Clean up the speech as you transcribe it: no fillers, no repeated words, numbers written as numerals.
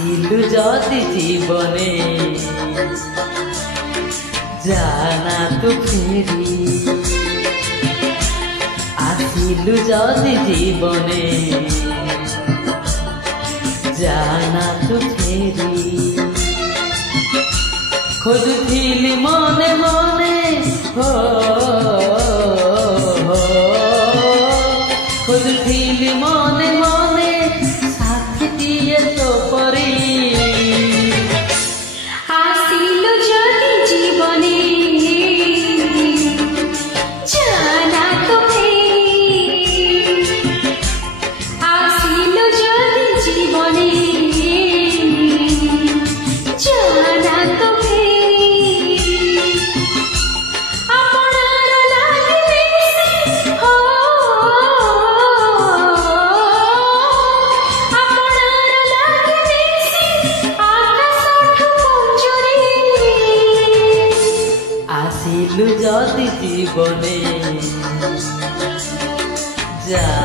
আসিলু যদি জীবনে জানা তু ফেরি আসিলু যদি জীবনে জানা তু ফেরি খোঁজুথিলি মনে মনে হো খোঁজুথিলি মনে মনে সাথীটিয়ে তো পরি আসিলু যদি জীবনে জানা তো ফেরি আসিলু যদি জীবনে জানা তো আসিলু যদি জীবনে যা